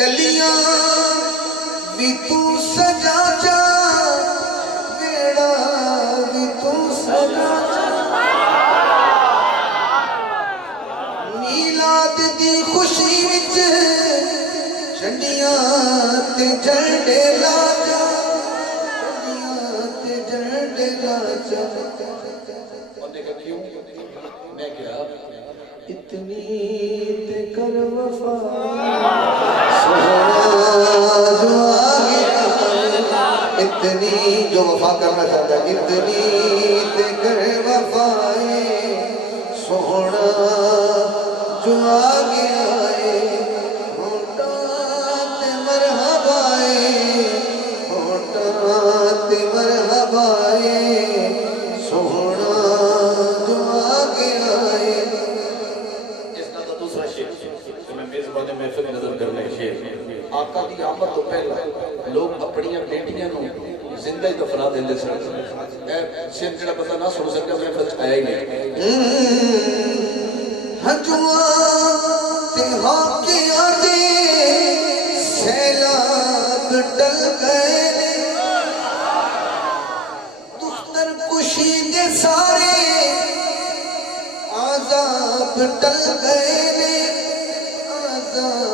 گلیاں بھی تو سجا جا بیڑا بھی تو سجا جا میلاد دی خوشی وچ چنڈیاں تے جھنڈے لا جا چنڈیاں تے جھنڈے لا جا اور دیکھا کیوں میں کیا اتنی تے کر وفا سہرا جو آگے اتنی جو وفا کرنا چاہتا ہے اتنی تے کر وفائے سہرا جو آگے آئے ہوٹا تے مرحبائے ہوٹا تے مرحبائے سہرا جو آگے آئے میں میزبان محفل نظر کرنے شیر آقا دی آمد تو پہلا لوگ اپنیاں بیٹیاں نو زندہ ہی دفنا دیندے سن شیر جڑا پتہ نہ سن سکیا محفل آیا ہی نہیں ہجوا تے ہاکیاں دے سیلاب ڈل گئے دختر کشی دے سارے عذاب ڈل گئے عذاب